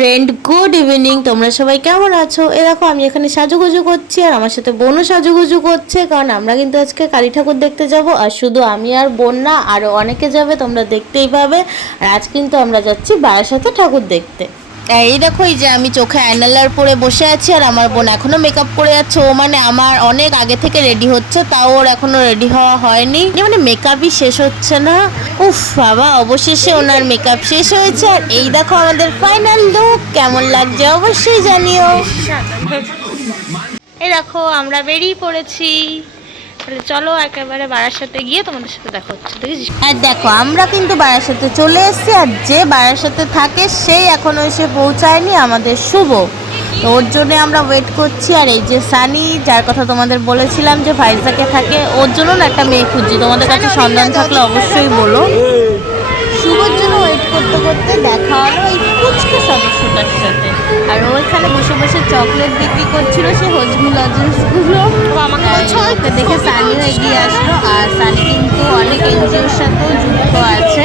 Friend, good evening. তোমরা সবাই কেমন আছো? এ দেখো আমি এখানে সাজুগুজু করছি আর আমার সাথে বোনও সাজুগুজু করছে, কারণ আমরা কিন্তু আজকে কালী ঠাকুর দেখতে যাব। আর শুধু আমি আর বোন না, আরও অনেকে যাবে, তোমরা দেখতেই পাবে। আর আজ কিন্তু আমরা যাচ্ছি বারাসাতে ঠাকুর দেখতে। এই দেখো, এই যে আমি চোখে আইনালার পরে বসে আছি আর আমার বোন এখনো মেকআপ করে যাচ্ছে। ও মানে আমার অনেক আগে থেকে রেডি হচ্ছে, তাও ওর এখনো রেডি হওয়া হয়নি, মানে মেকআপই শেষ হচ্ছে না। উফ বাবা, অবশেষে ওনার মেকআপ শেষ হয়েছে। আর এই দেখো আমাদের ফাইনাল লুক, কেমন লাগছে অবশ্যই জানিও। এই দেখো আমরা বেরিয়ে পড়েছি, তাহলে চলো একেবারে বারাসাতে গিয়ে তোমাদের সাথে দেখা হচ্ছে। আর দেখো আমরা কিন্তু বারাসাতে চলে এসেছি, আর যে বারাসাতে থাকে সেই এখনো এসে পৌঁছায়নি, আমাদের শুভ। তো ওর জন্য আমরা ওয়েট করছি। আর এই যে সানি, যার কথা তোমাদের বলেছিলাম যে ভাইজাকে থাকে, ওর জন্য না একটা মেয়ে খুঁজছি, তোমাদের কাছে সন্ধান থাকলে অবশ্যই বলো। শুভর জন্য ওয়েট করতে করতে দেখা হলো এই ফুচকা সদস্যটার সাথে। আর ও এখানে বসে বসে চকলেট বিক্রি করছিল, সে হজমি লজেন্সগুলো। ওকে দেখে সানিও এগিয়ে আসলো। আর সানি কিন্তু অনেক এনজিওর সাথেও যুক্ত আছে।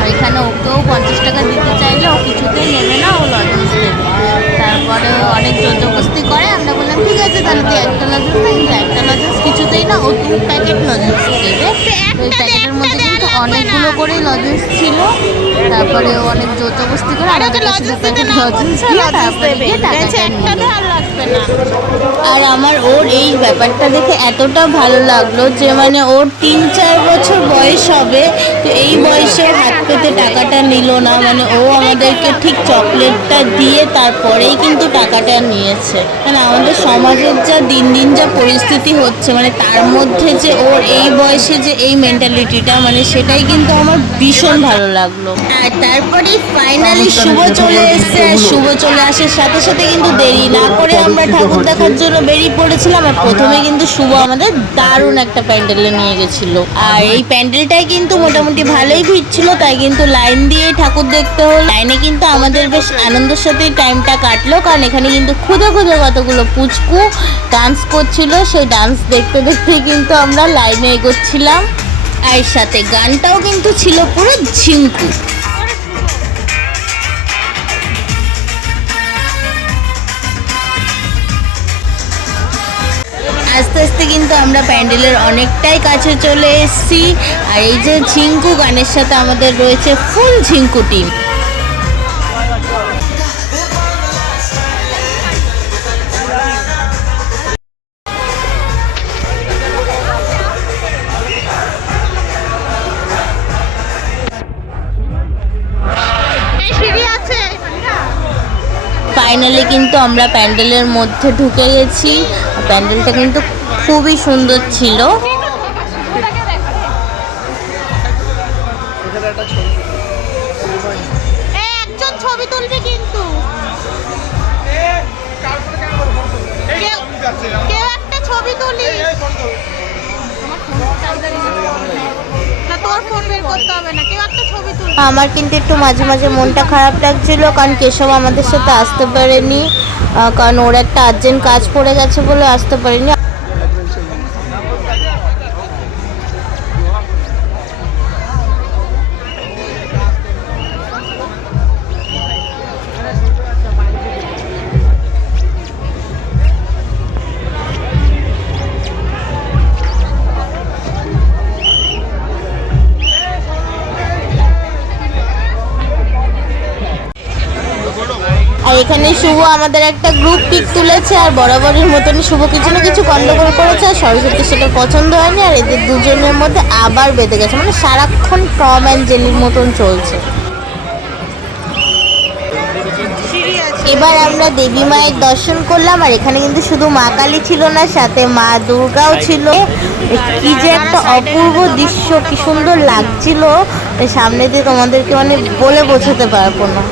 আর এখানে ওকেও 50 টাকা দিতে চাইলে ও কিছুতেই নেবে না, ও লজেন্স দেবে। তারপরে অনেক জোরজবস্তি করে। আমরা বললাম ঠিক আছে তাহলে তুই একটা লজেন্স না, কিন্তু একটা লজেন্স কিছুতেই না, ও 2 প্যাকেট লজেন্স দেবে। ওই প্যাকেটের মধ্যে কিন্তু অনেকগুলো করেই লজেন্স ছিল। তারপরে ও অনেক জোরজবস্তি করে আমাদের কাছে 2 প্যাকেট লজেন্স দিয়ে তারপরে গিয়ে টাকাটা নিল। আর আমার ওর এই ব্যাপারটা দেখে এতটা ভালো লাগলো যে মানে ওর 3-4 বছর বয়স হবে, তো এই বয়সে হাত পেতে টাকাটা নিল না, মানে ও আমাদেরকে ঠিক চকলেটটা দিয়ে তারপরেই কিন্তু টাকাটা নিয়েছে। মানে আমাদের সমাজের যা দিন দিন যা পরিস্থিতি হচ্ছে, মানে তার মধ্যে যে ওর এই বয়সে যে এই মেন্টালিটিটা, মানে সেটাই কিন্তু আমার ভীষণ ভালো লাগলো। আর তারপরে ফাইনালি শুভ চলে এসেছে। আর শুভ চলে আসার সাথে সাথে কিন্তু দেরি না করে আমরা ঠাকুর দেখার জন্য বেরিয়ে পড়েছিলাম। আর প্রথমে কিন্তু শুভ আমাদের দারুণ একটা প্যান্ডেলে নিয়ে গেছিল। আর এই প্যান্ডেলটাই কিন্তু মোটামুটি ভালোই ভিড় ছিল, তাই কিন্তু লাইন দিয়ে ঠাকুর দেখতে হলো। লাইনে কিন্তু আমাদের বেশ আনন্দের সাথেই টাইমটা কাটলো, কারণ এখানে কিন্তু খুদে খুদে কতগুলো পুচকু ডান্স করছিল, সেই ডান্স দেখতে দেখতেই কিন্তু আমরা লাইনে এগোচ্ছিলাম। আর সাথে গানটাও কিন্তু ছিল পুরো ঝিঙ্কু। আস্তে আস্তে কিন্তু আমরা প্যান্ডেলের অনেকটাই কাছে চলে এসেছি। আর এই যে ঝিঙ্কু গানের সাথে আমাদের রয়েছে ফুল ঝিঙ্কু টিম। ফাইনালি কিন্তু আমরা প্যান্ডেলের মধ্যে ঢুকে গেছি। প্যান্ডেলটা কিন্তু খুবই সুন্দর ছিল। ছবি তুলবে কিন্তু কেউ একটা ছবি তুলি। আমার কিন্তু একটু মাঝে মাঝে মনটা খারাপ লাগছিল, কারণ কেশব আমাদের সাথে আসতে পারেনি, কারণ ওর একটা আর্জেন্ট কাজ পড়ে গেছে বলে আসতে পারেনি। আর এখানে শুভ আমাদের একটা গ্রুপ পিক তুলেছে, আর বরাবরের মতনই শুভ কিছু না কিছু গন্ডগোল করেছে, আর সরস্বতী সেটা পছন্দ হয়নি। আর এদের দুজনের মধ্যে আবার বেঁধে গেছে, মানে সারাক্ষণ টম অ্যান্ড জেলির মতন চলছে। এবার আমরা দেবী মায়ের দর্শন করলাম। আর এখানে কিন্তু শুধু মা কালী ছিল না, সাথে মা দুর্গাও ছিল। কি যে একটা অপূর্ব দৃশ্য, কি সুন্দর লাগছিল সামনে দিয়ে, তোমাদেরকে মানে বলে বোঝাতে পারবো না।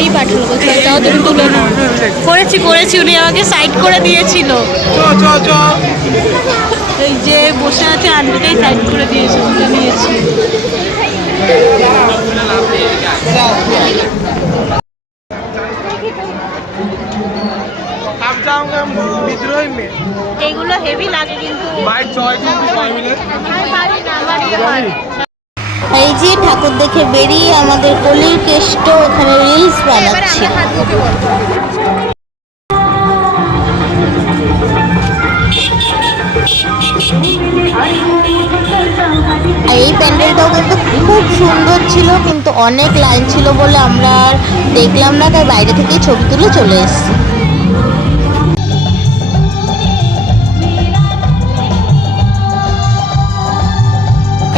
আমি পাঠালো, বলছি যাও তুমি তুলে নাও। করেছি উনি আমাকে সাইড করে দিয়েছিল। এই যে বসে আছে আন্টিটাই সাইড করে দিয়েছে, তুলে নিয়েছি। এগুলো হেভি লাগে কিন্তু। এই যে ঠাকুর দেখে বেরিয়ে আমাদের কলির কেষ্ট এখানে রিলস বানাচ্ছে। এই প্যান্ডেলটাও কিন্তু খুব সুন্দর ছিল, কিন্তু অনেক লাইন ছিল বলে আমরা আর দেখলাম না, তাই বাইরে থেকেই ছবি তুলে চলে এসেছি।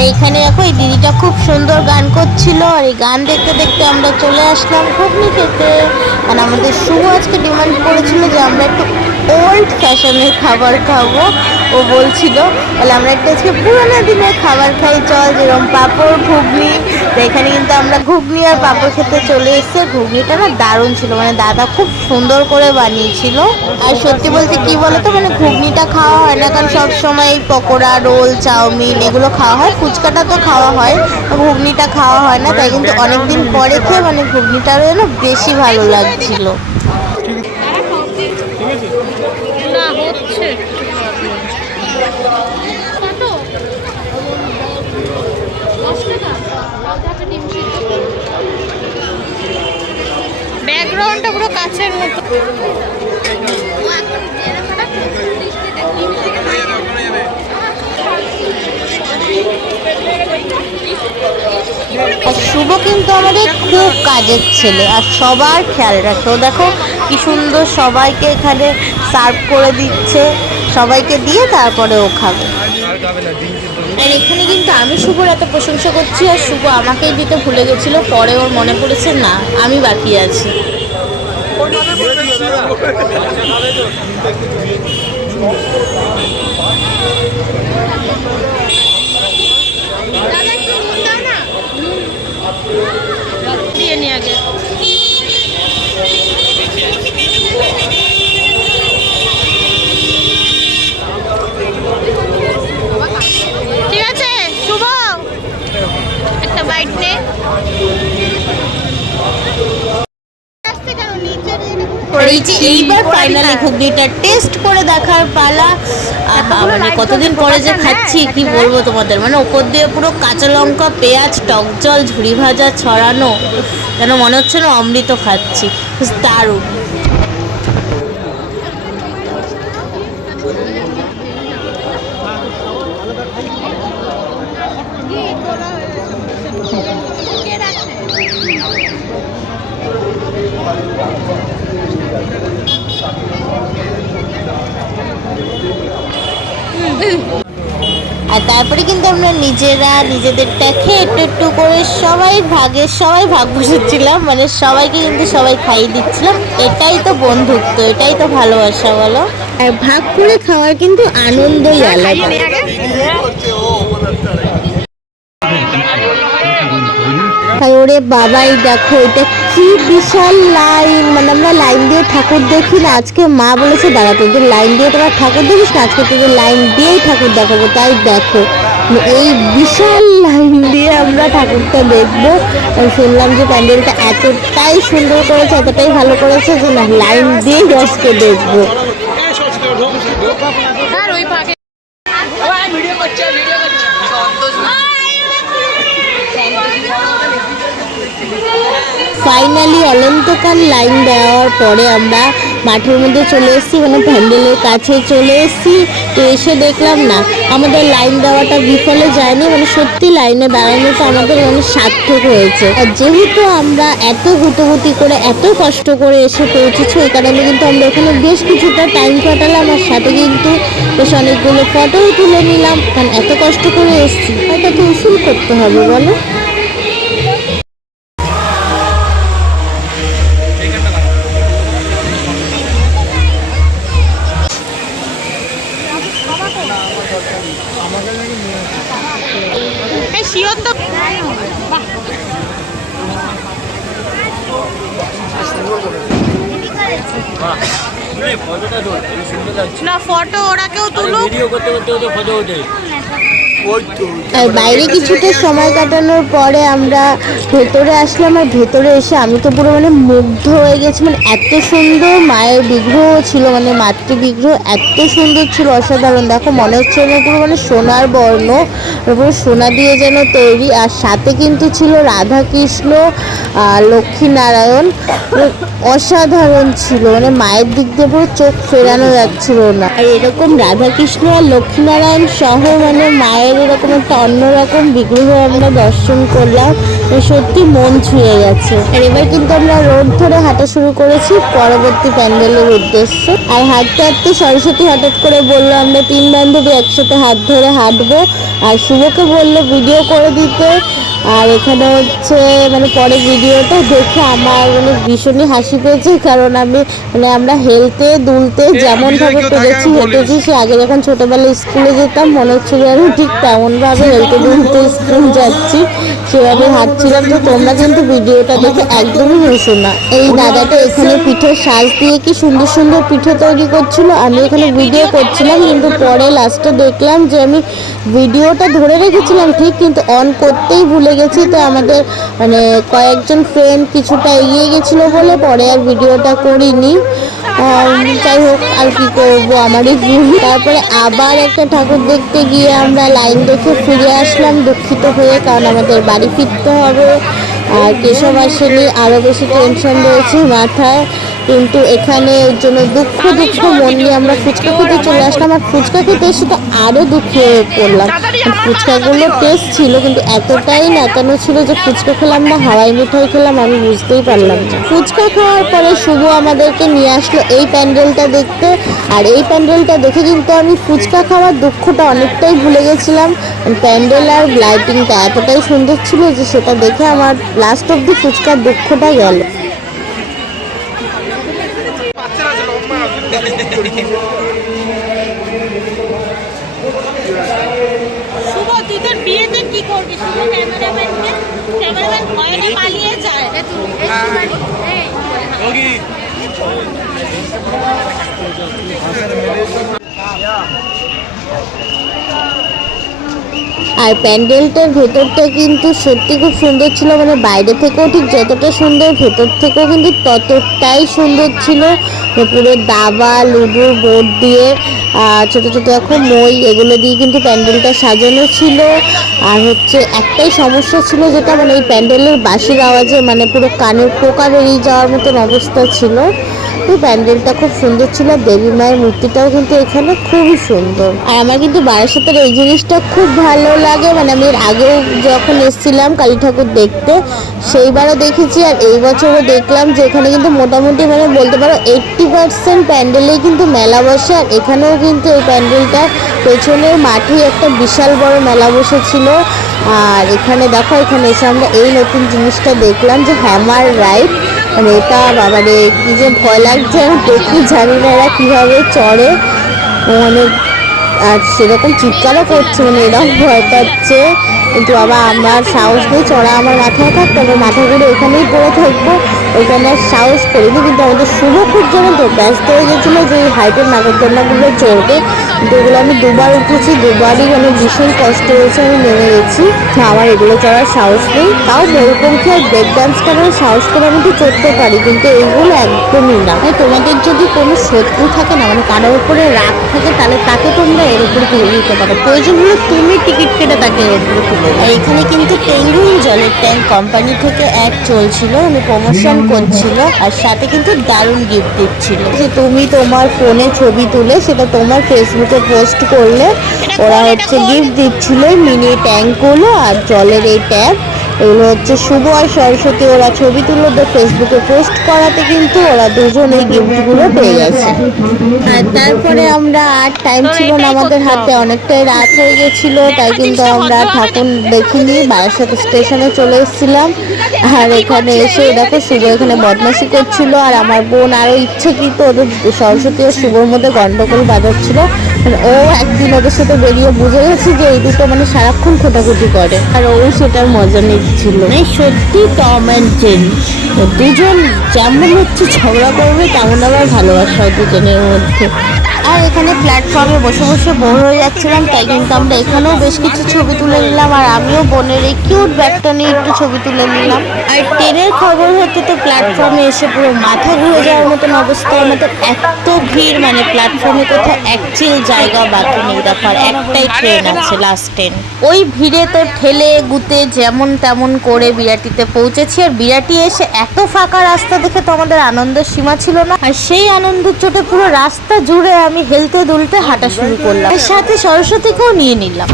এইখানে দেখো এই দিদিটা খুব সুন্দর গান করছিল, আর এই গান দেখতে দেখতে আমরা চলে আসলাম ঘুগনি খেতে। আর আমাদের শুভ আজকে ডিমান্ড করেছিল যে আমরা একটু ওল্ড ফ্যাশনের খাবার খাবো। ও বলছিল তাহলে আমরা একটু আজকে পুরোনো দিনের খাবার খাই চল, যেরকম পাঁপড় ঘুগনি। তো এখানে কিন্তু আমরা ঘুগনি আর পাঁপড় খেতে চলে এসেছি। ঘুগনিটা না দারুণ ছিল, মানে দাদা খুব সুন্দর করে বানিয়েছিল। আর সত্যি বলতে কি বলতো, মানে ঘুগনিটা খাওয়া হয় না, কারণ সবসময় এই পকোড়া, রোল, চাউমিন এগুলো খাওয়া হয়, ফুচকাটা তো খাওয়া হয়, ঘুগনিটা খাওয়া হয় না। তাই কিন্তু অনেকদিন পরে খেয়ে মানে ঘুগনিটারও যেন বেশি ভালো লাগছিল। না হচ্ছে ব্যাকগ্রাউন্ডটা পুরো কাছের মতো। আর শুভ কিন্তু আমাদের খুব কাজের ছেলে, আর সবার খেয়াল রাখে। ও দেখো কি সুন্দর সবাইকে এখানে সার্ভ করে দিচ্ছে, সবাইকে দিয়ে তারপরে ও খাবে। আর এখানে কিন্তু আমি শুভর এত প্রশংসা করছি, আর শুভ আমাকেই দিতে ভুলে গেছিল, পরে ওর মনে পড়েছে না আমি বাকি আছি। দিয়ে নি আগে। ঠিক আছে শুভ, একটা বাইট নে। এইবার ফাইনালি ঘুগনিটা টেস্ট করে দেখার পালা। মানে কতদিন পরে যে খাচ্ছি কি বলবো তোমাদের, মানে ওপর দিয়ে পুরো কাঁচা লঙ্কা, পেঁয়াজ, টক জল, ঝুড়ি ভাজা ছড়ানো, যেন মনে হচ্ছে না অমৃত খাচ্ছি, দারুণ। আর তারপরে কিন্তু আমরা নিজেরা নিজেদেরটা খেয়ে একটু একটু করে সবাই ভাগ বসেছিলাম, মানে সবাইকে কিন্তু সবাই খাইয়ে দিচ্ছিলাম। এটাই তো বন্ধুত্ব, এটাই তো ভালোবাসা বলো। আর ভাগ করে খাওয়ার কিন্তু আনন্দই আলাদা। ওরে বাবাই দেখো এটা কি বিশাল লাইন, মানে আমরা লাইন দিয়ে ঠাকুর দেখি না। আজকে মা বলেছে দাঁড়া তোদের লাইন দিয়ে তোরা ঠাকুর দেখিস না, আজকে তোদের লাইন দিয়েই ঠাকুর দেখাবো। তাই দেখো এই বিশাল লাইন দিয়ে আমরা ঠাকুরটা দেখবো। শুনলাম যে প্যান্ডেলটা এতটাই সুন্দর করেছে, এতটাই ভালো করেছে যে না লাইন দিয়েই আজকে দেখবো। ফাইনালি অনন্তকাল লাইন দেওয়ার পরে আমরা মাঠের মধ্যে চলে এসেছি, মানে প্যান্ডেলের কাছে চলে এসেছি। তো এসে দেখলাম না আমাদের লাইন দেওয়াটা বিফলে যায়নি, মানে সত্যি লাইনে দাঁড়ানোটা আমাদের মানে সার্থক হয়েছে। আর যেহেতু আমরা এত হুটোহুটি করে এত কষ্ট করে এসে পৌঁছেছি, ওই কারণে কিন্তু আমরা ওখানে বেশ কিছুটা টাইম কাটালাম, আর সাথে কিন্তু বেশ অনেকগুলো ফটোও তুলে নিলাম, কারণ এত কষ্ট করে এসেছি, এটা তো উসুল করতে হবে বলো। না ফটো ওরা কেউ তুলো, ভিডিও করতে করতে ওদের ফটো ওঠে। আর বাইরে কিছুটা সময় কাটানোর পরে আমরা ভেতরে আসলাম। আর ভেতরে এসে আমি তো পুরো মানে মুগ্ধ হয়ে গেছি। মানে এত সুন্দর মায়ের বিগ্রহ ছিল, মানে মাতৃ বিগ্রহ এত সুন্দর ছিল, অসাধারণ। দেখো মনে হচ্ছে না পুরো মানে সোনার বর্ণ, পুরো সোনা দিয়ে যেন তৈরি। আর সাথে কিন্তু ছিল রাধা কৃষ্ণ আর লক্ষ্মীনারায়ণ, অসাধারণ ছিল। মানে মায়ের দিক দিয়ে পুরো চোখ ফেরানো যাচ্ছিল না। আর এরকম রাধা কৃষ্ণ আর লক্ষ্মীনারায়ণ সহ মানে মায়ের এরকম একটা অন্যরকম বিগ্রহ আমরা দর্শন করলাম, সত্যি মন ছুঁয়ে গেছে। আর এবার কিন্তু আমরা রোড ধরে হাঁটা শুরু করেছি পরবর্তী প্যান্ডেলের উদ্দেশ্যে। আর হাঁটতে হাঁটতে সরস্বতী হঠাৎ করে বললো আমরা 3 বান্ধবী একসাথে হাত ধরে হাঁটবো। আর শুভকে বললো ভিডিও করে দিতে। আর এখানে হচ্ছে মানে পরে ভিডিওটা দেখে আমার মানে ভীষণই হাসি পেয়েছে, কারণ আমি মানে আমরা হেলতে দুলতে যেমনভাবে পেরেছি হেঁটেছি, সে আগে যখন ছোটোবেলায় স্কুলে যেতাম মনে হচ্ছিল আমি ঠিক তেমনভাবে হেলতে দুলতে স্কুল যাচ্ছি, সেভাবে হাঁটছিলাম। তো তোমরা কিন্তু ভিডিওটা দেখে একদমই হেসো না। এই দাদাটা এখানে পিঠের সাজ দিয়ে কি সুন্দর সুন্দর পিঠে তৈরি করছিল। আমি এখানে ভিডিও করছিলাম, কিন্তু পরে লাস্টে দেখলাম যে আমি ভিডিওটা ধরে রেখেছিলাম ঠিক, কিন্তু অন করতেই ভুলে গেছি। তো আমাদের মানে কয়েকজন ফ্রেন্ড কিছুটা এগিয়ে গেছিলো বলে পরে আর ভিডিওটা করিনি। যাই হোক, আর কি করবো, আমারই ভুল। তারপরে আবার একটা ঠাকুর দেখতে গিয়ে আমরা লাইন দেখে ফিরে আসলাম দুঃখিত হয়ে, কারণ আমাদের বাড়ি ফিরতে হবে। আর কেশব আসেনি, আরও বেশি টেনশন রয়েছে মাথায়। কিন্তু এখানে ওর জন্য দুঃখ মন নিয়ে আমরা ফুচকা খেতে চলে আসলাম। আর ফুচকা খেতে এসে তো আরও দুঃখী হয়ে পড়লাম। ফুচকাগুলো টেস্ট ছিল, কিন্তু এতটাই নেতানো ছিল যে ফুচকা খেলাম না হাওয়াই মিঠাই খেলাম আমি বুঝতেই পারলাম না। ফুচকা খাওয়ার পরে শুভ আমাদেরকে নিয়ে আসলো এই প্যান্ডেলটা দেখতে। আর এই প্যান্ডেলটা দেখে কিন্তু আমি ফুচকা খাওয়ার দুঃখটা অনেকটাই ভুলে গেছিলাম। প্যান্ডেল আর লাইটিংটা এতটাই সুন্দর ছিল যে সেটা দেখে আমার লাস্ট অব্দি ফুচকার দুঃখটা গেল। শুভ তুই তোর বিয়েতে কি করবি? শুভ ক্যামেরাম্যান ভয়ে না পালিয়ে যায়। আর প্যান্ডেলটার ভেতরটা কিন্তু সত্যি খুব সুন্দর ছিল। মানে বাইরে থেকেও ঠিক যতটা সুন্দর, ভেতর থেকেও কিন্তু ততটাই সুন্দর ছিল। পুরো দাবা লুডো বোর্ড দিয়ে ছোটো ছোটো এখন মই এগুলো দিয়ে কিন্তু প্যান্ডেলটা সাজানো ছিল। আর হচ্ছে একটাই সমস্যা ছিল, যেটা মানে এই প্যান্ডেলের বাঁশির আওয়াজে মানে পুরো কানের পোকা বেরিয়ে যাওয়ার মতন অবস্থা ছিল। তো প্যান্ডেলটা খুব সুন্দর ছিল। দেবী মায়ের মূর্তিটাও কিন্তু এখানে খুবই সুন্দর। আর আমার কিন্তু বারাসাতের এই জিনিসটা খুব ভালো লাগে। মানে আমি এর আগেও যখন এসেছিলাম কালী ঠাকুর দেখতে সেইবারও দেখেছি, আর এই বছরও দেখলাম যে এখানে কিন্তু মোটামুটি মানে বলতে পারো 80% প্যান্ডেলেই কিন্তু মেলা বসে। আর এখানেও কিন্তু এই প্যান্ডেলটা পেছনের মাঠে একটা বিশাল বড় মেলা বসেছিল। আর এখানে দেখো, এখানে এসে আমরা এই নতুন জিনিসটা দেখলাম যে হ্যামার রাইড। মানে এটা বাবারে কি যে ভয় লাগছে, আমি দেখি জানি না এরা কীভাবে চড়ে। মানে আর সেরকম চিৎকারও করছে, মানে এরকম ভয় পাচ্ছে। কিন্তু বাবা আমার সাহস নেই, চড়া আমার মাথায় থাক, তবে মাথা ঘুরে এখানেই পড়ে থাকবো, ওইখানে সাহস করিনি। কিন্তু আমাদের শুভ খুব যেন তো ব্যস্ত হয়ে গেছিলো যে এই হাইটের নাগরদোলনাগুলো চড়বে। কিন্তু এগুলো আমি দুবার উঠেছি, দুবারই মানে ভীষণ কষ্ট হয়েছে, আমি নেমে গেছি। আমার এগুলো চড়ার সাহস নেই। তাও মরুপঙ্খী আর ব্রেক ডান্সটা মানে সাহস করে আমি তো চড়তে পারি, কিন্তু এইগুলো একদমই না। তোমাদের যদি কোনো শত্রু থাকে না, মানে কারোর উপরে রাগ থাকে, তাহলে তাকে তোমরা এর উপরে তুলে দিতে পারো। প্রয়োজন হলে তুমি টিকিট কেটে তাকে এর উপরে তুলে। আর এখানে কিন্তু পেঙ্গুইন জলের ট্যাঙ্ক কোম্পানি থেকে অ্যাড চলছিল, মানে প্রমোশন করছিল। আর সাথে কিন্তু দারুণ গিফট দিচ্ছিল, যে তুমি তোমার ফোনে ছবি তুলে সেটা তোমার ফেসবুকে পোস্ট করলে ওরা হচ্ছে গিফট দিচ্ছিল মিনি ট্যাঙ্কগুলো আর জলের এই ট্যাপ। এগুলো হচ্ছে শুভ আর সরস্বতী ওরা ছবি তুলে ফেসবুকে পোস্ট করাতে কিন্তু ওরা দুজন এই গিফটগুলো পেয়ে গেছে। আর তারপরে আমরা আর টাইম ছিল না আমাদের হাতে, অনেকটাই রাত হয়ে গেছিল, তাই কিন্তু আমরা ঠাকুর দেখিনি, বারাসাত স্টেশনে চলে এসেছিলাম। আর এখানে এসে দেখো শুভ এখানে বদমাশি করছিল, আর আমার বোন আরও ইচ্ছাকৃত ওদের সরস্বতী ও শুভর মধ্যে গন্ডগোল বাজাচ্ছিল। মানে ও একদিন ওদের সাথে বেরিয়ে বুঝে গেছে যে এই দুটো মানে সারাক্ষণ খোটাখুটি করে, আর ও সেটার মজা নিচ্ছিল। মানে সত্যি টম অ্যান্ড জেরি দুজন যেমন হচ্ছে ঝগড়া করবে তেমন আবার ভালোবাসা হয় দুজনের মধ্যে। আর এখানে প্ল্যাটফর্মে বসে বসে বোর হয়ে যাচ্ছিলাম, তাই কিন্তু আমরা এখানেও বেশ কিছু ছবি তুলে নিলাম। আর আমিও বোনের এই কিউট ব্যাগটা নিয়ে একটু ছবি তুলে নিলাম। আর ট্রেনের খবর হতে তো প্ল্যাটফর্মে এসে পুরো মাথা ঘুরে যাওয়ার মতন অবস্থা আমাদের, এত ভিড় মানে প্ল্যাটফর্মে কোথাও একচিল জায়গা বাকি নেই। দেখার একটাই ট্রেন আছে, লাস্ট ট্রেন। ওই ভিড়ে তো ঠেলে গুতে যেমন তেমন করে বিরাটিতে পৌঁছেছি। আর বিরাটি এসে এত ফাঁকা রাস্তা দেখে তো আমাদের আনন্দের সীমা ছিল না। আর সেই আনন্দের চোটে পুরো রাস্তা জুড়ে আমি হেলতে দুলতে হাঁটা শুরু করলাম, এর সাথে সরস্বতীকেও নিয়ে নিলাম।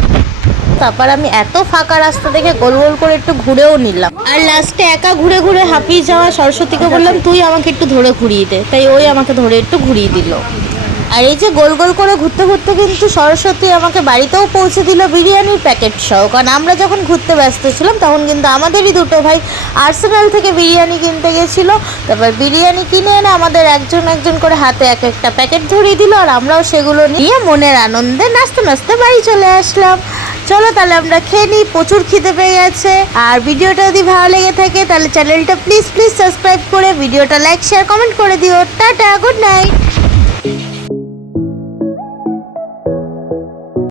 তারপর আমি এত ফাঁকা রাস্তা দেখে গোল গোল করে একটু ঘুরেও নিলাম। আর লাস্টে একা ঘুরে ঘুরে হাঁপিয়ে যাওয়া সরস্বতীকে বললাম তুই আমাকে একটু ধরে ঘুরিয়ে দে, তাই ওই আমাকে ধরে একটু ঘুরিয়ে দিল। আর এই যে গোল গোল করে ঘুরতে ঘুরতে কিন্তু সরস্বতী আমাকে বাড়িতেও পৌঁছে দিল বিরিয়ানির প্যাকেট সহ। কারণ আমরা যখন ঘুরতে ব্যস্ত ছিলাম তখন কিন্তু আমাদেরই দুটো ভাই আর্সেনাল থেকে বিরিয়ানি কিনতে গেছিলো। তারপর বিরিয়ানি কিনে এনে আমাদের একজন একজন করে হাতে এক একটা প্যাকেট ধরিয়ে দিল, আর আমরাও সেগুলো নিয়ে মনের আনন্দে নাচতে নাচতে বাড়ি চলে আসলাম। চলো তাহলে আমরা খেয়ে নিই, প্রচুর খিদে পেয়ে গেছে। আর ভিডিওটা যদি ভালো লেগে থাকে তাহলে চ্যানেলটা প্লিজ সাবস্ক্রাইব করে ভিডিওটা লাইক শেয়ার কমেন্ট করে দিও। Tata, good night.